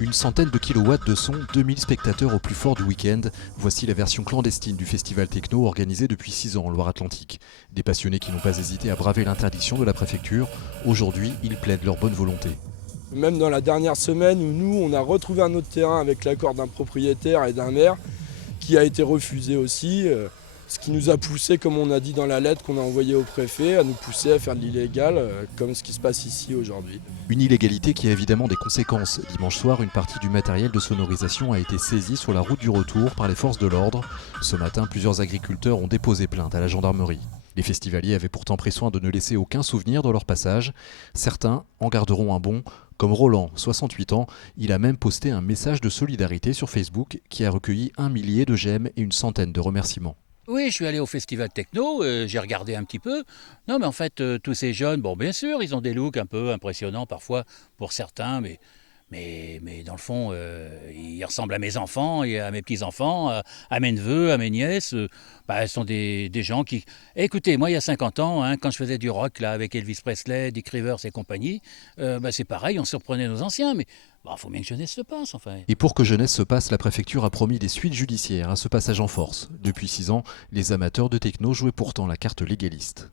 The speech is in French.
Une centaine de kilowatts de son, 2000 spectateurs au plus fort du week-end. Voici la version clandestine du festival techno organisé depuis 6 ans en Loire-Atlantique. Des passionnés qui n'ont pas hésité à braver l'interdiction de la préfecture. Aujourd'hui, ils plaident leur bonne volonté. Même dans la dernière semaine où nous, on a retrouvé un autre terrain avec l'accord d'un propriétaire et d'un maire qui a été refusé aussi. Ce qui nous a poussé, comme on a dit dans la lettre qu'on a envoyée au préfet, à nous pousser à faire de l'illégal, comme ce qui se passe ici aujourd'hui. Une illégalité qui a évidemment des conséquences. Dimanche soir, une partie du matériel de sonorisation a été saisie sur la route du retour par les forces de l'ordre. Ce matin, plusieurs agriculteurs ont déposé plainte à la gendarmerie. Les festivaliers avaient pourtant pris soin de ne laisser aucun souvenir dans leur passage. Certains en garderont un bon, comme Roland, 68 ans. Il a même posté un message de solidarité sur Facebook qui a recueilli 1 millier de j'aime et une centaine de remerciements. Oui, je suis allé au festival techno, j'ai regardé un petit peu. Non, mais en fait, tous ces jeunes, bon, bien sûr, ils ont des looks un peu impressionnants parfois pour certains, mais dans le fond, ils ressemblent à mes enfants et à mes petits-enfants, à mes neveux, à mes nièces. Ce sont des gens qui... Écoutez, moi, il y a 50 ans, hein, quand je faisais du rock là, avec Elvis Presley, Dick Rivers et compagnie, c'est pareil, on surprenait nos anciens, mais faut bien que jeunesse se passe, enfin. Et pour que jeunesse se passe, la préfecture a promis des suites judiciaires à ce passage en force. Depuis 6 ans, les amateurs de techno jouaient pourtant la carte légaliste.